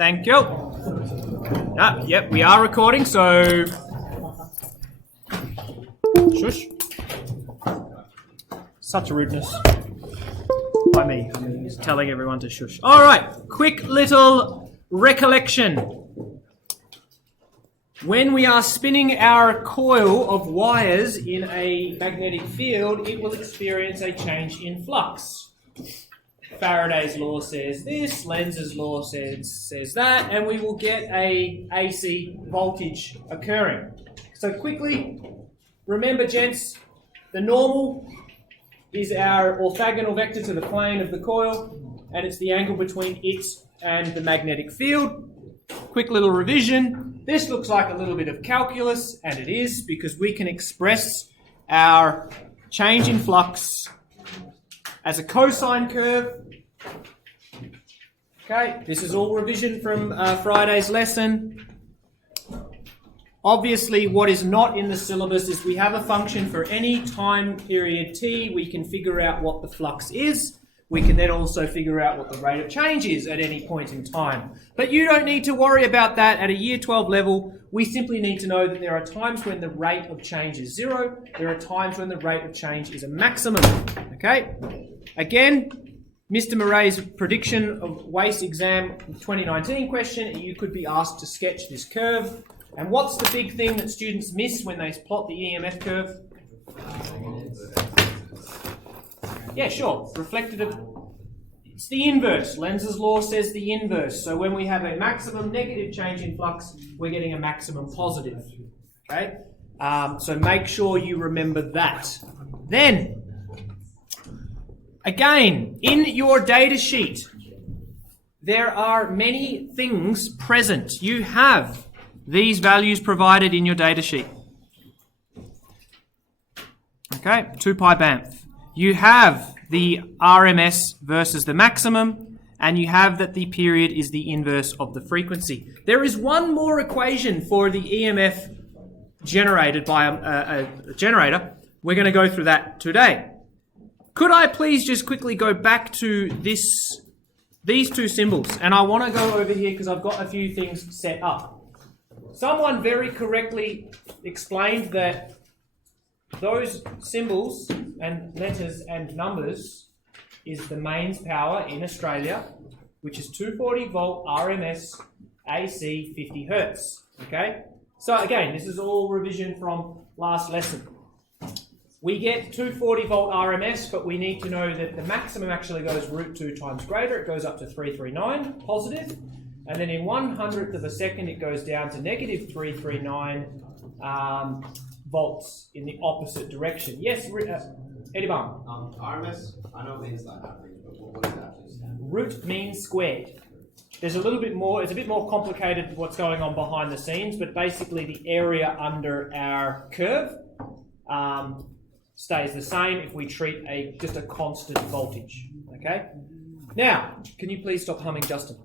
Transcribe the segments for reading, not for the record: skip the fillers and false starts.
Thank you. Yep, we are recording, so shush. Such a rudeness by me. I'm just telling everyone to shush. All right, quick little recollection. When we are spinning our coil of wires in a magnetic field, it will experience a change in flux. Faraday's law says this, Lenz's law says that, and we will get a AC voltage occurring. So quickly, remember gents, the normal is our orthogonal vector to the plane of the coil, and it's the angle between it and the magnetic field. Quick little revision. This looks like a little bit of calculus, and it is, because we can express our change in flux as a cosine curve. Okay, this is all revision from Friday's lesson. Obviously, what is not in the syllabus is we have a function for any time period t. We can figure out what the flux is. We can then also figure out what the rate of change is at any point in time. But you don't need to worry about that at a Year 12 level. We simply need to know that there are times when the rate of change is 0. There are times when the rate of change is a maximum. Okay? Again, Mr. Murray's prediction of WACE exam 2019 question, you could be asked to sketch this curve. And what's the big thing that students miss when they plot the EMF curve? Yeah, sure. Reflective. It's the inverse. Lenz's law says the inverse. So when we have a maximum negative change in flux, we're getting a maximum positive. Okay? So make sure you remember that. Then, again, in your data sheet, there are many things present. You have these values provided in your data sheet. Okay, 2 pi bamf. You have the RMS versus the maximum, and you have that the period is the inverse of the frequency. There is one more equation for the EMF generated by a generator. We're going to go through that today. Could I please just quickly go back to these two symbols? And I want to go over here because I've got a few things set up. Someone very correctly explained that those symbols and letters and numbers is the mains power in Australia, which is 240 volt RMS AC 50 Hertz. Okay? So again, this is all revision from last lesson. We get 240 volt RMS, but we need to know that the maximum actually goes √2 times greater. It goes up to 339 positive. And then in 1/100th of a second, it goes down to negative 339 volts in the opposite direction. Yes, Eddie Bum. RMS, I know it means like average, but what does that actually stand for? Root means squared. There's a little bit more, it's a bit more complicated what's going on behind the scenes, but basically the area under our curve stays the same if we treat just a constant voltage. Okay? Now, can you please stop humming, Justin?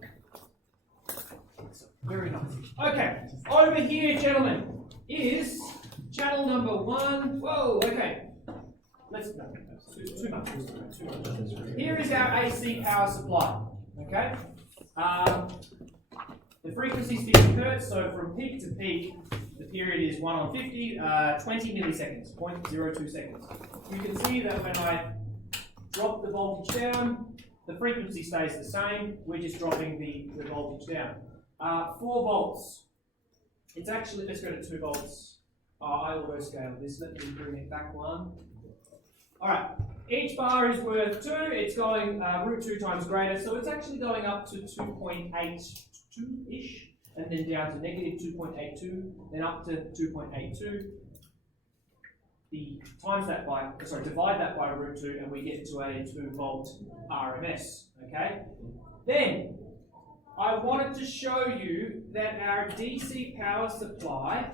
Very nice. Okay, over here, gentlemen, is channel number 1. Whoa, okay. Too much. Here is our AC power supply. Okay? The frequency is 50 Hertz, so from peak to peak, the period is 1/50, 20 milliseconds, 0.02 seconds. You can see that when I drop the voltage down, the frequency stays the same. We're just dropping the voltage down. 4 volts. It's actually, let's go to 2 volts. I auto scale this. Let me bring it back one. Alright, each bar is worth 2. It's going √2 times greater, so it's actually going up to 2.82-ish, and then down to negative 2.82, then up to 2.82. Divide that by √2, and we get to a 2 volt RMS. Okay? Then I wanted to show you that our DC power supply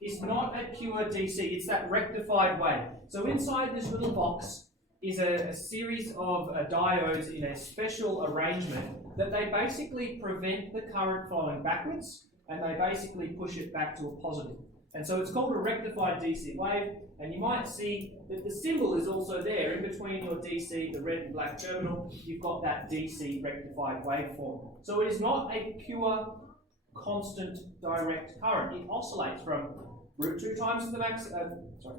is not a pure DC, it's that rectified way. So inside this little box is a series of diodes in a special arrangement that they basically prevent the current flowing backwards, and they basically push it back to a positive. And so it's called a rectified DC wave, and you might see that the symbol is also there. In between your DC, the red and black terminal, you've got that DC rectified waveform. So it is not a pure, constant, direct current. It oscillates from root 2 times the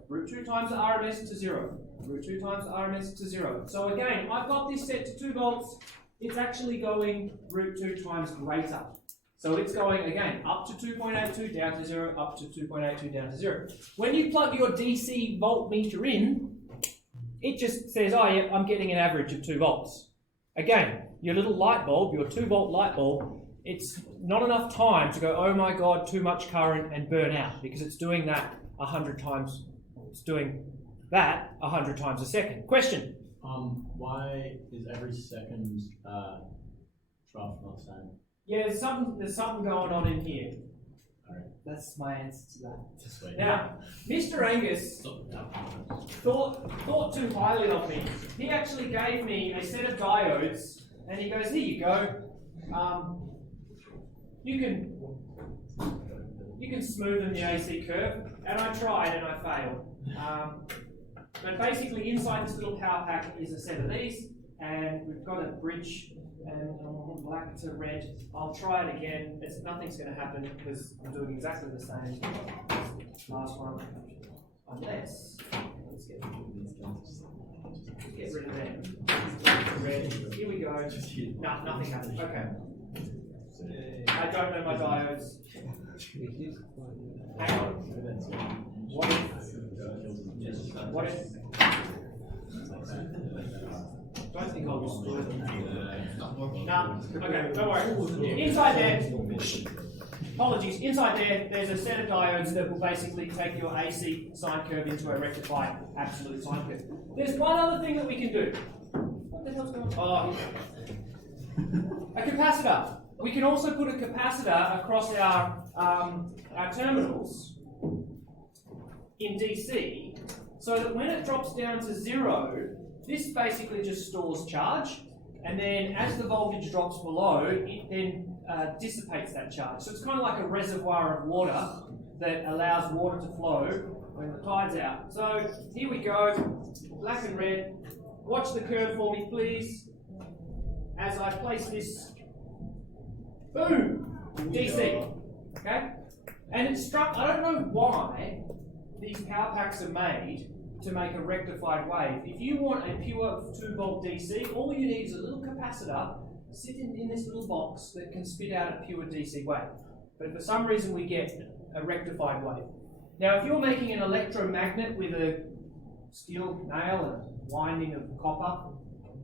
root 2 times the RMS to 0. Root 2 times the RMS to 0. So again, I've got this set to 2 volts. It's actually going root 2 times greater. So it's going, again, up to 2.82, down to 0, up to 2.82, down to 0. When you plug your DC voltmeter in, it just says, oh yeah, I'm getting an average of 2 volts. Again, your little light bulb, your 2 volt light bulb, it's not enough time to go, oh my god, too much current and burn out, because it's doing that 100 times, it's doing that 100 times a second. Question? Why is every second trough not the same? Yeah, there's something going on in here. Alright. That's my answer to that. Just Now, Mr. Angus thought too highly of me. He actually gave me a set of diodes, and he goes, here you go. You can smoothen the AC curve, and I tried and I failed. But basically, inside this little power pack is a set of these, and we've got a bridge and black to red. I'll try it again. Nothing's going to happen because I'm doing exactly the same as last one. Unless, let's get rid of them. Red. Here we go. No, nothing happened. Okay. I don't know my diodes. Hang on. What if? Don't think I'll just do it. No. Okay, don't worry. Inside there, apologies, inside there, there's a set of diodes that will basically take your AC sine curve into a rectified absolute sine curve. There's one other thing that we can do. What the hell's going on? Oh, a capacitor. We can also put a capacitor across our terminals in DC, so that when it drops down to 0, this basically just stores charge, and then as the voltage drops below, it then dissipates that charge. So it's kind of like a reservoir of water that allows water to flow when the tide's out. So here we go, black and red. Watch the curve for me, please, as I place this. Boom! DC. Okay? And it's struck, I don't know why these power packs are made to make a rectified wave. If you want a pure 2 volt DC, all you need is a little capacitor sitting in this little box that can spit out a pure DC wave. But for some reason we get a rectified wave. Now if you're making an electromagnet with a steel nail and winding of copper,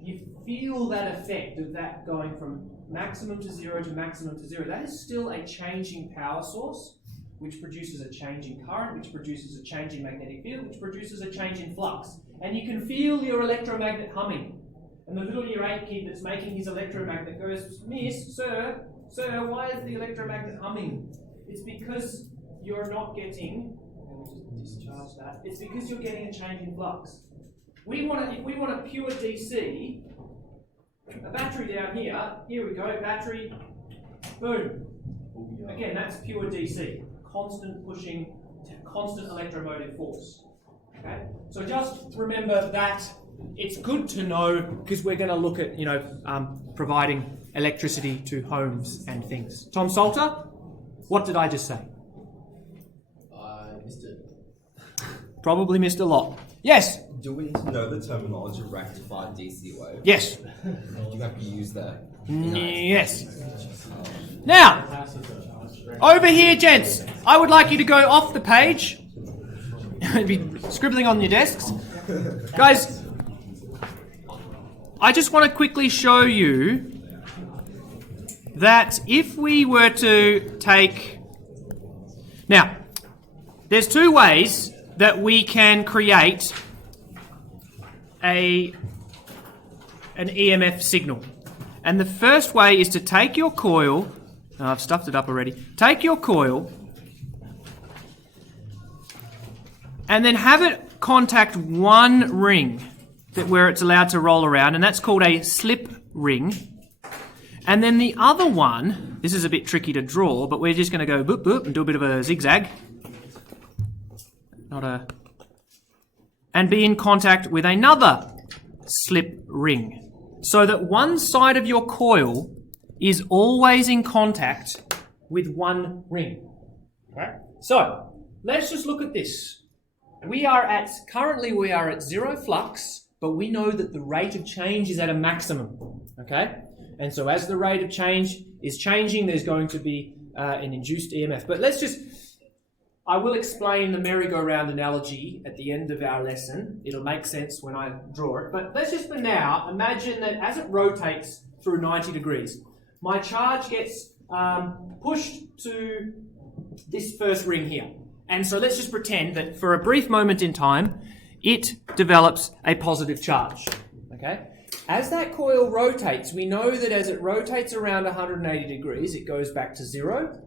you feel that effect of that going from maximum to 0 to maximum to 0. That is still a changing power source, which produces a change in current, which produces a change in magnetic field, which produces a change in flux. And you can feel your electromagnet humming. And the little year 8 kid that's making his electromagnet goes, Miss, sir, why is the electromagnet humming? It's because you're not getting, let me just discharge that, it's because you're getting a change in flux. If we want a pure DC, a battery down here we go, battery, boom. Again, that's pure DC. Constant pushing, constant electromotive force. Okay? So just remember that it's good to know, because we're going to look at, providing electricity to homes and things. Tom Salter, what did I just say? I missed it. Probably missed a lot. Yes? Do we need to know the terminology rectified DC wave? Yes. Do you have to use that? Yes. Now, over here, gents, I would like you to go off the page. Be scribbling on your desks. Guys, I just want to quickly show you that if we were to take... Now, there's two ways that we can create an EMF signal. And the first way is to take your coil... Oh, I've stuffed it up already. Take your coil and then have it contact one ring where it's allowed to roll around, and that's called a slip ring. And then the other one, this is a bit tricky to draw, but we're just going to go boop boop and do a bit of a zigzag. and be in contact with another slip ring, so that one side of your coil is always in contact with one ring. Okay? So let's just look at this. Currently we are at zero flux, but we know that the rate of change is at a maximum. Okay? And so as the rate of change is changing, there's going to be an induced EMF. But I will explain the merry-go-round analogy at the end of our lesson. It'll make sense when I draw it. But let's just for now imagine that as it rotates through 90 degrees, my charge gets pushed to this first ring here. And so let's just pretend that for a brief moment in time, it develops a positive charge. Okay? As that coil rotates, we know that as it rotates around 180 degrees, it goes back to zero.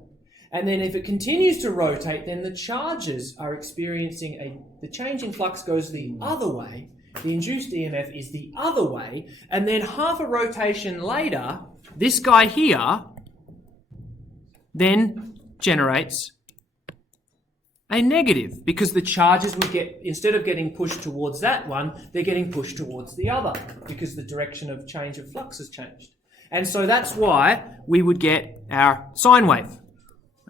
And then if it continues to rotate, then the charges are experiencing the change in flux goes the other way. The induced EMF is the other way. And then half a rotation later, this guy here then generates a negative, because the charges would instead of getting pushed towards that one, they're getting pushed towards the other because the direction of change of flux has changed. And so that's why we would get our sine wave.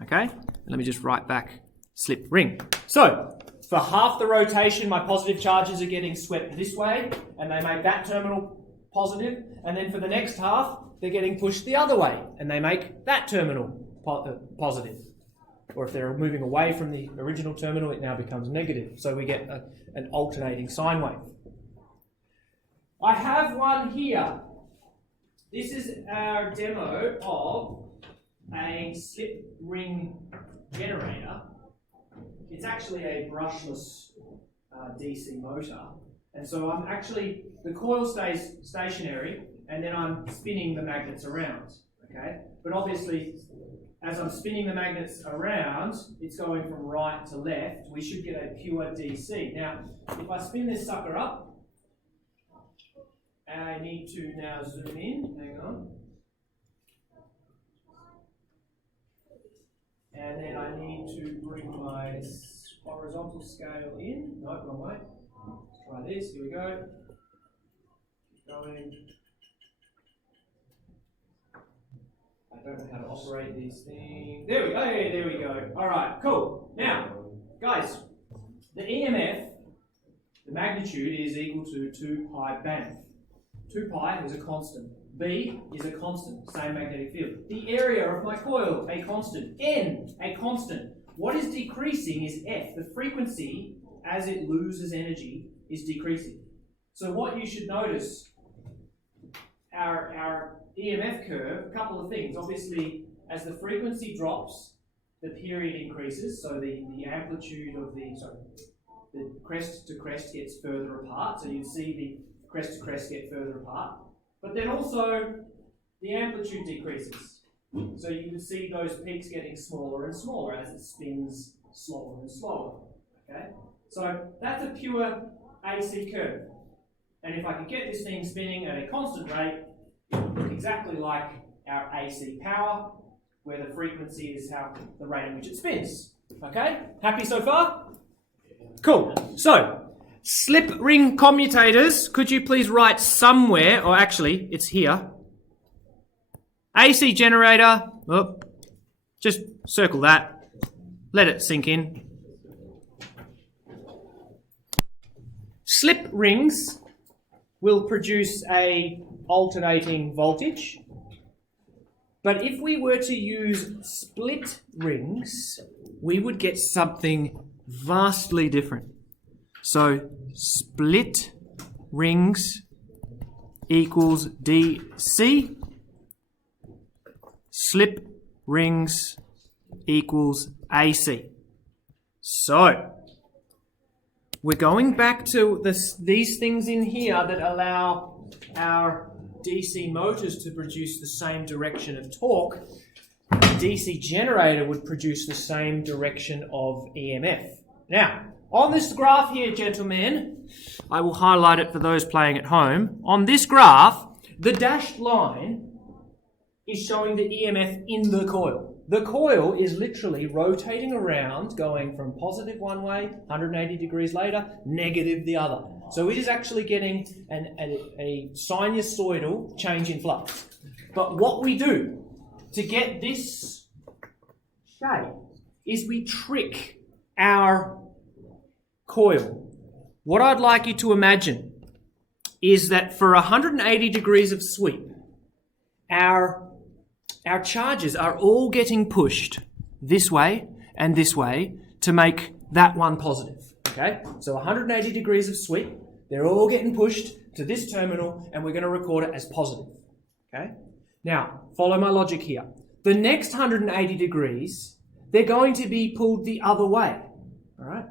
Okay? Let me just write back slip ring. So for half the rotation, my positive charges are getting swept this way, and they make that terminal positive. And then for the next half, they're getting pushed the other way, and they make that terminal positive. Or if they're moving away from the original terminal, it now becomes negative. So we get an alternating sine wave. I have one here. This is our demo of a slip ring generator. It's actually a brushless DC motor. And so the coil stays stationary, and then I'm spinning the magnets around. Okay? But obviously, as I'm spinning the magnets around, it's going from right to left. We should get a pure DC. Now, if I spin this sucker up, I need to now zoom in. Hang on. And then I need to bring my horizontal scale in. No, wrong way. Let's try this. Here we go. Keep going. I don't know how to operate these things. There we go. Hey, there we go. All right, cool. Now, guys, the EMF, the magnitude is equal to 2 pi Banff. 2 pi is a constant. B is a constant, same magnetic field. The area of my coil, a constant. N, a constant. What is decreasing is F. The frequency, as it loses energy, is decreasing. So what you should notice, our EMF curve, a couple of things. Obviously, as the frequency drops, the period increases, so the amplitude of the crest to crest gets further apart. So you see the crest to crest get further apart. But then also, the amplitude decreases. So you can see those peaks getting smaller and smaller as it spins slower and slower. Okay? So that's a pure AC curve. And if I could get this thing spinning at a constant rate, it would look exactly like our AC power, where the frequency is the rate at which it spins. Okay? Happy so far? Cool. So, slip ring commutators, could you please write somewhere, or actually, it's here. AC generator, just circle that. Let it sink in. Slip rings will produce a alternating voltage. But if we were to use split rings, we would get something vastly different. So split rings equals DC. Slip rings equals AC. So we're going back to these things in here that allow our DC motors to produce the same direction of torque. The DC generator would produce the same direction of EMF. Now, on this graph here, gentlemen, I will highlight it for those playing at home. On this graph, the dashed line is showing the EMF in the coil. The coil is literally rotating around, going from positive one way, 180 degrees later, negative the other. So it is actually getting a sinusoidal change in flux. But what we do to get this shape is we trick our coil. What I'd like you to imagine is that for 180 degrees of sweep, our charges are all getting pushed this way and this way to make that one positive. Okay? So 180 degrees of sweep, they're all getting pushed to this terminal, and we're going to record it as positive. Okay? Now, follow my logic here. The next 180 degrees, they're going to be pulled the other way. All right?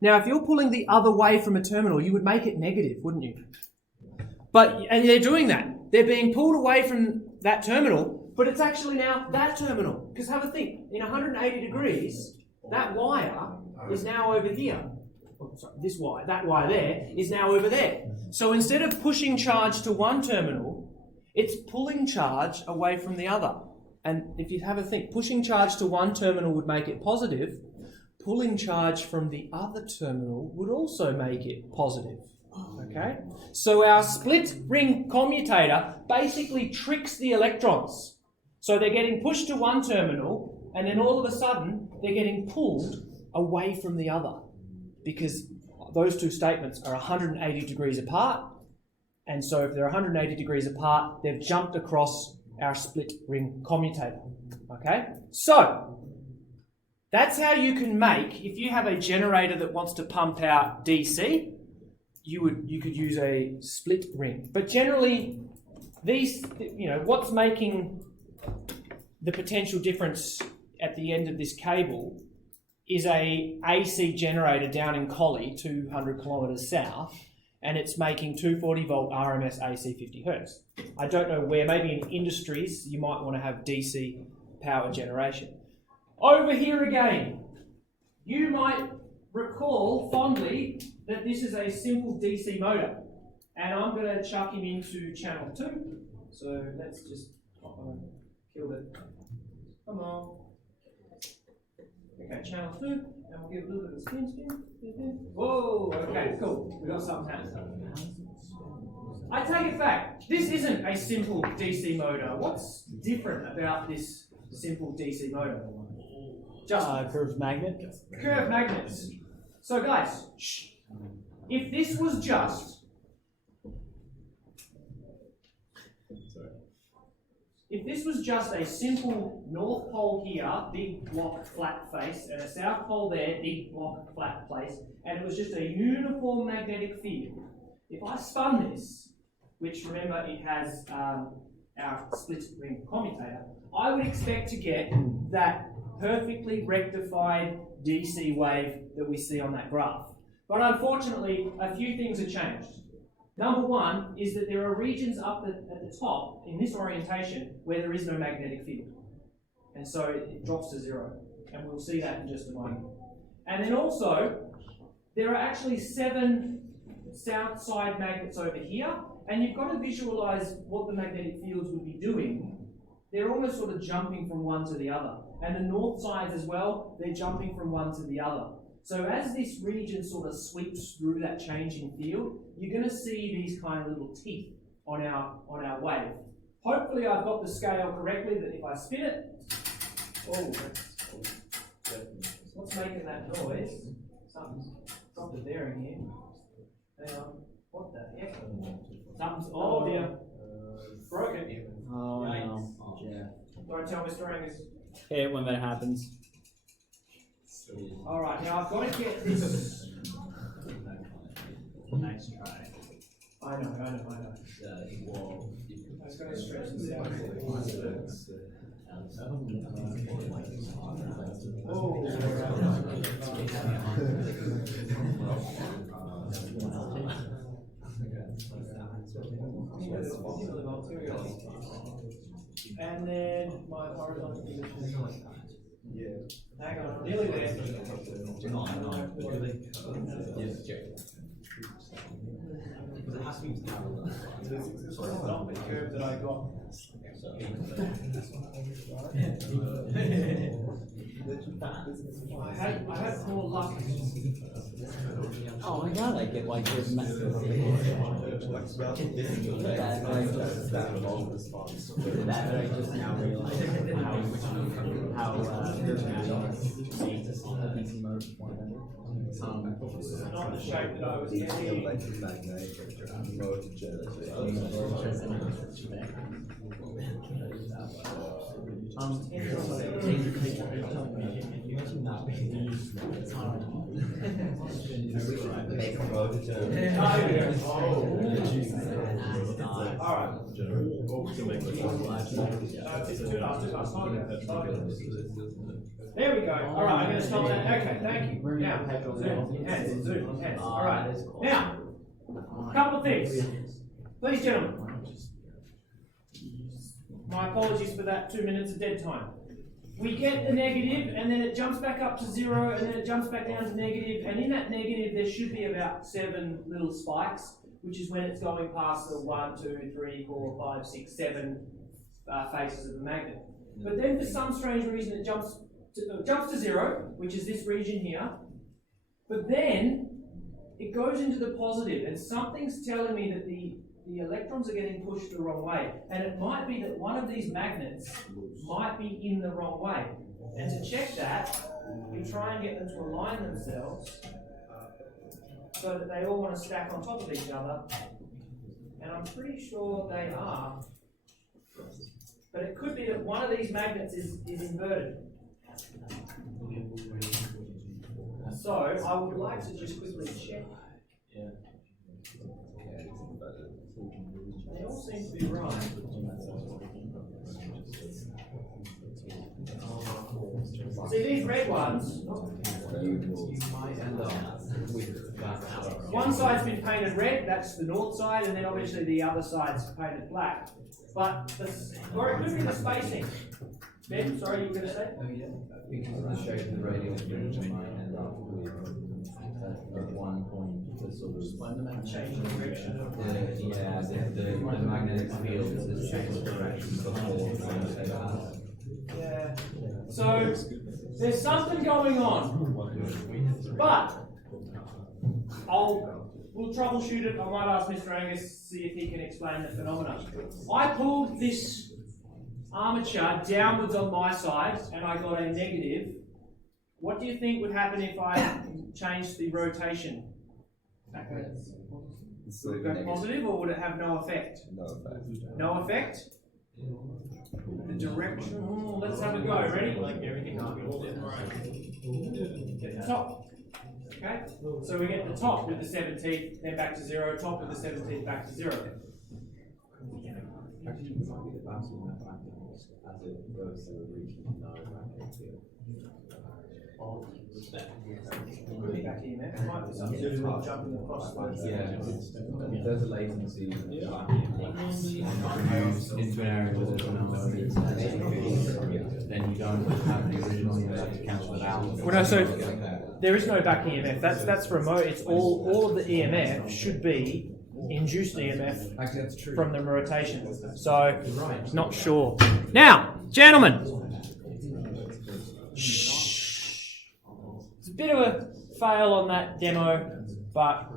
Now, if you're pulling the other way from a terminal, you would make it negative, wouldn't you? And they're doing that. They're being pulled away from that terminal, but it's actually now that terminal. Because have a think, in 180 degrees, that wire is now over here. Oh, sorry, this wire, that wire there, is now over there. So instead of pushing charge to one terminal, it's pulling charge away from the other. And if you have a think, pushing charge to one terminal would make it positive. Pulling charge from the other terminal would also make it positive. Okay? So our split ring commutator basically tricks the electrons. So they're getting pushed to one terminal, and then all of a sudden they're getting pulled away from the other, because those two statements are 180 degrees apart. And so if they're 180 degrees apart, they've jumped across our split ring commutator. Okay? So that's how you can make, if you have a generator that wants to pump out DC, you could use a split ring. But generally, these, what's making the potential difference at the end of this cable is a AC generator down in Collie, 200 kilometres south, and it's making 240 volt RMS AC 50 hertz. I don't know where, maybe in industries you might want to have DC power generation. Over here again, you might recall fondly that this is a simple DC motor, and I'm going to chuck him into channel 2. So let's just kill it. Come on. Okay, channel 2, and we'll give it a little bit of spin. Whoa, okay, cool. We've got something happening. I take it back. This isn't a simple DC motor. What's different about this simple DC motor? Just curved magnet. Curved magnets. So guys, shh. If this was just a simple north pole here, big block flat face, and a south pole there, big block flat place, and it was just a uniform magnetic field, if I spun this, which remember it has our split ring commutator, I would expect to get that perfectly rectified DC wave that we see on that graph. But unfortunately, a few things have changed. Number one is that there are regions up at the top in this orientation where there is no magnetic field. And so it drops to 0. And we'll see that in just a moment. And then also, there are actually 7 south side magnets over here. And you've got to visualize what the magnetic fields would be doing. They're almost sort of jumping from one to the other. And the north sides as well, they're jumping from one to the other. So as this region sort of sweeps through that changing field, you're going to see these kind of little teeth on our wave. Hopefully I've got the scale correctly, that if I spin it, what's making that noise? Something's there in here. Hang on, what the heck? Oh dear, broken. Oh no. Yeah. Don't tell Mr. Angus. Hey, when that happens. Alright, now I've got to get this. Nice try. I know. I was going to stretch this out. And then my horizontal position. Yeah. Hang on, nearly there. Because it has to be parallel. Not the curve that I got. I had poor luck. Oh my god, I get like this method. That I just now realized how DC mode This is not the shape that I was getting. Make a road to Alright. There we go. Alright, I'm going to stop that. Okay, thank you. Now, zoom, hands. Alright. Now, a couple of things. Please, gentlemen. My apologies for that 2 minutes of dead time. We get the negative, and then it jumps back up to 0, and then it jumps back down to negative, and in that negative there should be about 7 little spikes, which is when it's going past the 1, 2, 3, 4, 5, 6, 7 faces of the magnet. But then for some strange reason it jumps to 0, which is this region here, but then it goes into the positive, and something's telling me that the electrons are getting pushed the wrong way. And it might be that one of these magnets might be in the wrong way. And to check that, we try and get them to align themselves so that they all want to stack on top of each other. And I'm pretty sure they are. But it could be that one of these magnets is inverted. So I would like to just quickly check. They all seem to be right. See, these red ones, one side's been painted red, that's the north side, and then obviously the other side's painted black. But, or it could be the spacing. Ben, sorry, you were going to say? Oh yeah. Because of the shape of the radial fringe, I might end up with at one point the sort of Change the direction of the magnetic field has changed direction before. Yeah. So there's something going on, but we'll troubleshoot it. I might ask Mr. Angus see if he can explain the phenomena. I pulled this armature downwards on my side, and I got a negative. What do you think would happen if I changed the rotation? Would it go positive, or would it have no effect? No effect. No effect? The direction. Let's have a go. Ready? Get the top. Okay? So we get the top with the 17th, then back to 0, top with the 17th, back to 0. Back EMF. It might be something to do with jumping across the Yeah, if there's a latency, moves into an area where there's no then you don't have the original EMF to cancel it out. Well, no, so there is no back EMF. That's remote. It's all of the EMF should be induced EMF Actually, that's true. from the rotation. So, not sure. Now, gentlemen, it's a bit of a fail on that demo, but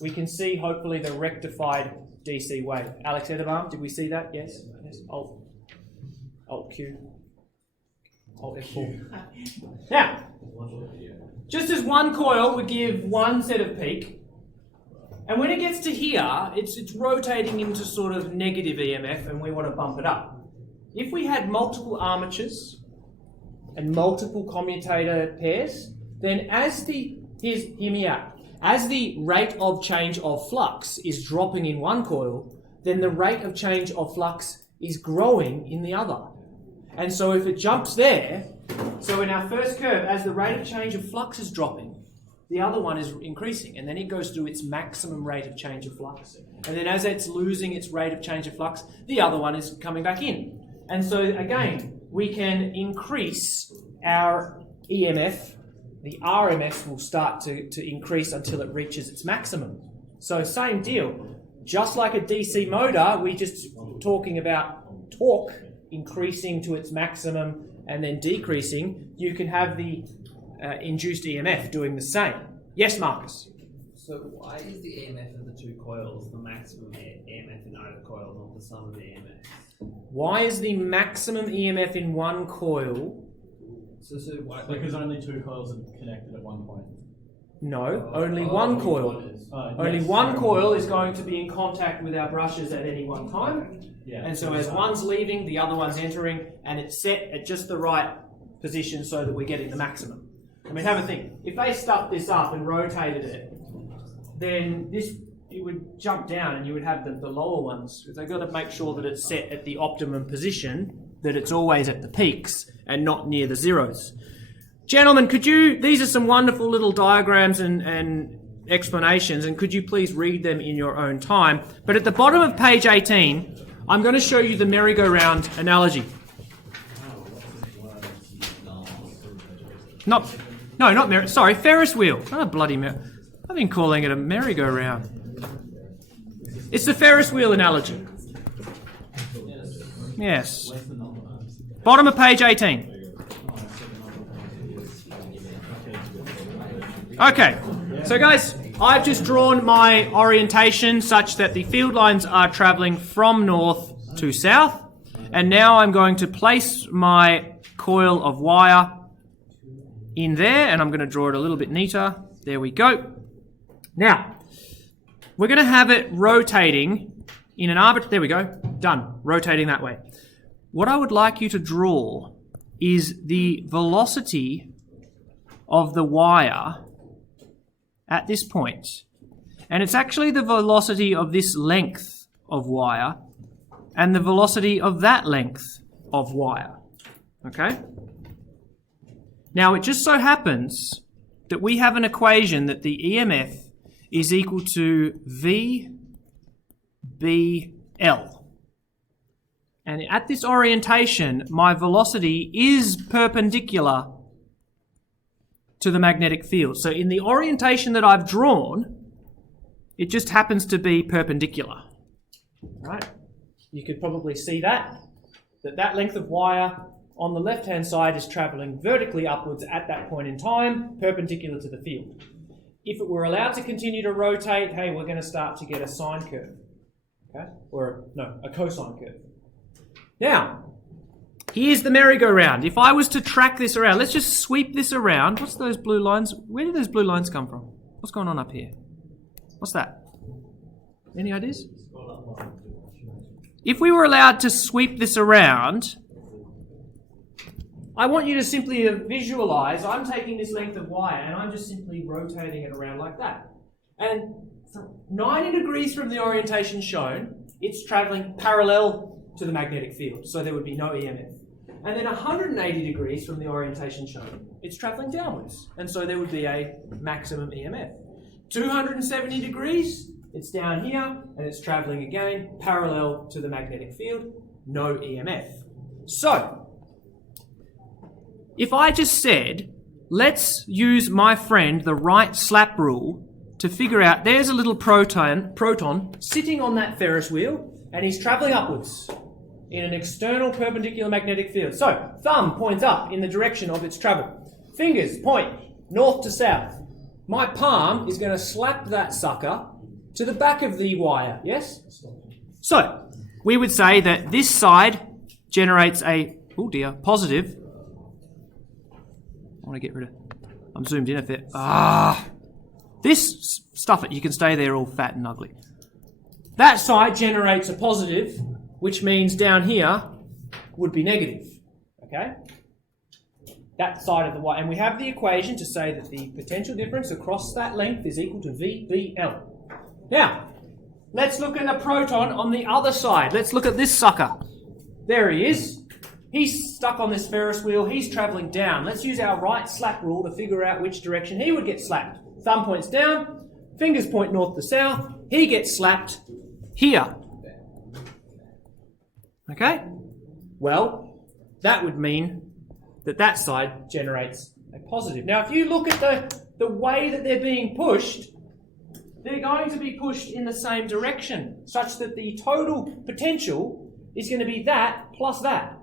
we can see hopefully the rectified DC wave. Alex Edebaum, did we see that? Yes. Yes. Alt Q. Alt F4. Now, just as one coil would give one set of peak, and when it gets to here, it's rotating into sort of negative EMF, and we want to bump it up. If we had multiple armatures and multiple commutator pairs, then hear me out, as the rate of change of flux is dropping in one coil, then the rate of change of flux is growing in the other. And so if it jumps there, so in our first curve, as the rate of change of flux is dropping, the other one is increasing, and then it goes through its maximum rate of change of flux. And then as it's losing its rate of change of flux, the other one is coming back in. And so again, we can increase our EMF the RMS will start to increase until it reaches its maximum. So same deal. Just like a DC motor, we're just talking about torque increasing to its maximum and then decreasing. You can have the induced EMF doing the same. Yes, Marcus? So why is the EMF of the two coils the maximum EMF in either coil, not the sum of the EMF? Why is the maximum EMF in one coil? So why? Because only two coils are connected at one point. No, only one coil. Only one coil is going to be in contact with our brushes at any one time. Yeah. And so as one's leaving, the other one's entering, and it's set at just the right position so that we're getting the maximum. I mean, have a think. If they stuffed this up and rotated it, then it would jump down and you would have the lower ones. Because they've got to make sure that it's set at the optimum position, that it's always at the peaks and not near the zeros. Gentlemen, these are some wonderful little diagrams and explanations, and could you please read them in your own time? But at the bottom of page 18, I'm going to show you the merry-go-round analogy. Ferris wheel. Not a bloody I've been calling it a merry-go-round. It's the Ferris wheel analogy. Yes. Bottom of page 18. Okay, so guys, I've just drawn my orientation such that the field lines are travelling from north to south, and now I'm going to place my coil of wire in there, and I'm going to draw it a little bit neater. There we go. Now, we're going to have it rotating in an arbitrary... There we go. Done. Rotating that way. What I would like you to draw is the velocity of the wire at this point. And it's actually the velocity of this length of wire and the velocity of that length of wire. Okay? Now, it just so happens that we have an equation that the EMF is equal to VBL. And at this orientation, my velocity is perpendicular to the magnetic field. So in the orientation that I've drawn, it just happens to be perpendicular. Right? You could probably see that length of wire on the left-hand side is travelling vertically upwards at that point in time, perpendicular to the field. If it were allowed to continue to rotate, hey, we're going to start to get a sine curve. Okay? A cosine curve. Now, here's the merry-go-round. If I was to track this around, let's just sweep this around. What's those blue lines? Where did those blue lines come from? What's going on up here? What's that? Any ideas? If we were allowed to sweep this around, I want you to simply visualize, I'm taking this length of wire and I'm just simply rotating it around like that. And 90 degrees from the orientation shown, it's traveling parallel to the magnetic field, so there would be no EMF. And then 180 degrees from the orientation shown, it's traveling downwards, and so there would be a maximum EMF. 270 degrees, it's down here, and it's traveling again parallel to the magnetic field, no EMF. So, if I just said, let's use my friend the right slap rule to figure out, there's a little proton sitting on that Ferris wheel, and he's traveling upwards in an external perpendicular magnetic field. So, thumb points up in the direction of its travel. Fingers point north to south. My palm is going to slap that sucker to the back of the wire, yes? So, we would say that this side generates a, positive. I want to get rid of, I'm zoomed in a bit. This, stuff it, you can stay there all fat and ugly. That side generates a positive, which means down here would be negative, okay? That side of the wire. And we have the equation to say that the potential difference across that length is equal to VBL. Now, let's look at a proton on the other side. Let's look at this sucker. There he is. He's stuck on this Ferris wheel. He's travelling down. Let's use our right slap rule to figure out which direction he would get slapped. Thumb points down, fingers point north to south. He gets slapped here. Okay? Well, that would mean that that side generates a positive. Now, if you look at the way that they're being pushed, they're going to be pushed in the same direction, such that the total potential is going to be that plus that.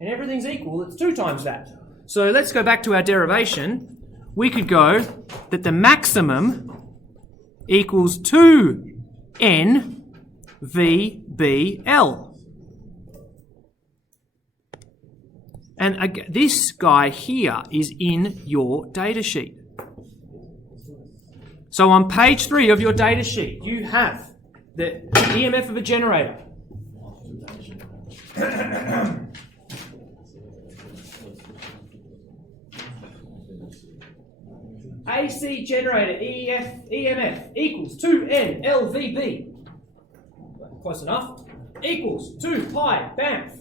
And everything's equal, it's 2 times that. So let's go back to our derivation. We could go that the maximum equals 2n VBL. And this guy here is in your data sheet. So on page 3 of your data sheet, you have the EMF of a generator. AC generator EMF equals 2N LVB. Close enough. Equals 2 pi BAMF.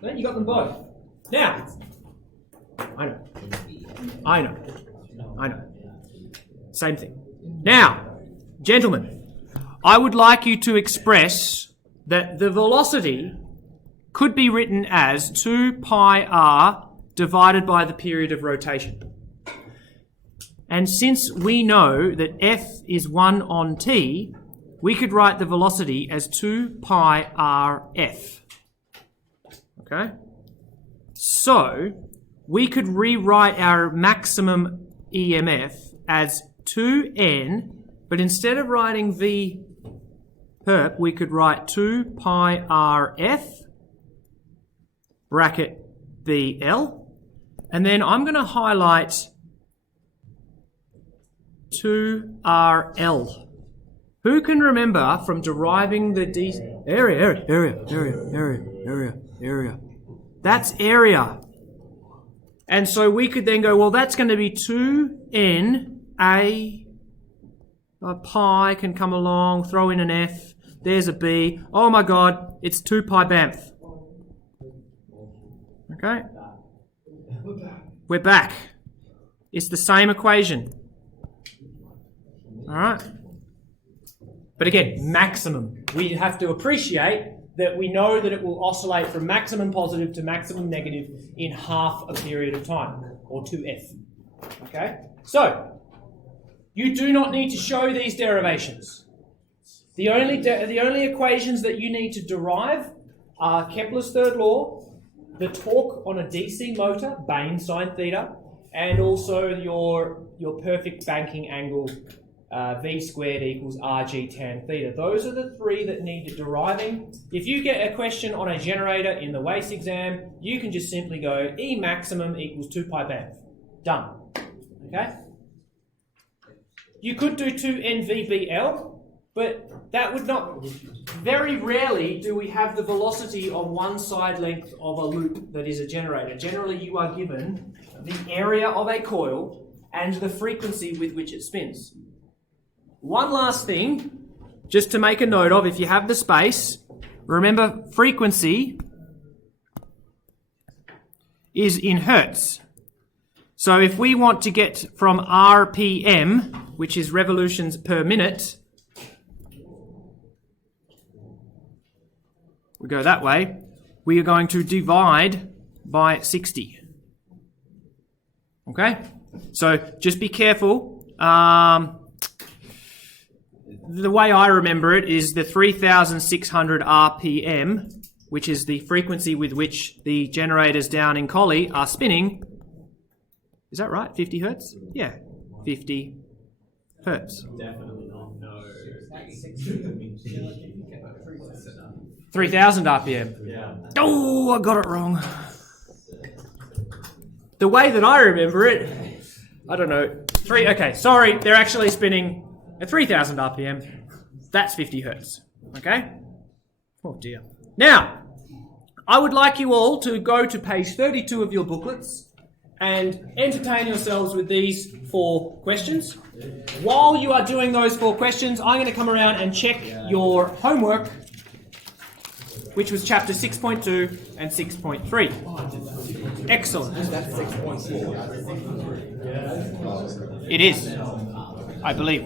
Then you got them both. Now, I know. Same thing. Now, gentlemen, I would like you to express that the velocity could be written as 2 pi r divided by the period of rotation. And since we know that F is 1 on t, we could write the velocity as 2 pi rf. Okay? So, we could rewrite our maximum EMF as 2n, but instead of writing V perp, we could write 2 pi rf bracket BL, and then I'm going to highlight 2RL. Who can remember from deriving the area? That's area. And so we could then go, well, that's going to be 2n a pi can come along, throw in an f. There's a b. Oh my God, it's 2 pi BAMF. Okay? We're back. It's the same equation. All right? But again, maximum. We have to appreciate that we know that it will oscillate from maximum positive to maximum negative in half a period of time, or 2f. Okay? So, you do not need to show these derivations. The only equations that you need to derive are Kepler's third law, the torque on a DC motor, Bain sine theta, and also your perfect banking angle, V squared equals RG tan theta. Those are the 3 that need deriving. If you get a question on a generator in the WACE exam, you can just simply go E maximum equals 2 pi BAMF. Done. Okay? You could do 2NVBL, but that would not... Very rarely do we have the velocity on one side length of a loop that is a generator. Generally, you are given the area of a coil and the frequency with which it spins. One last thing, just to make a note of, if you have the space, remember frequency is in hertz. So if we want to get from RPM, which is revolutions per minute, we go that way, we are going to divide by 60. Okay? So just be careful. The way I remember it is the 3,600 RPM, which is the frequency with which the generators down in Collie are spinning. Is that right? 50 hertz? Yeah, 50 hertz. Definitely not. No. 3,000 RPM. Yeah. Oh, I got it wrong. The way that I remember it, I don't know. Okay, sorry, they're actually spinning at 3,000 RPM. That's 50 hertz. Okay? Oh dear. Now, I would like you all to go to page 32 of your booklets and entertain yourselves with these 4 questions. While you are doing those 4 questions, I'm going to come around and check your homework, which was chapter 6.2 and 6.3. Excellent. That's 6.4. It is, I believe.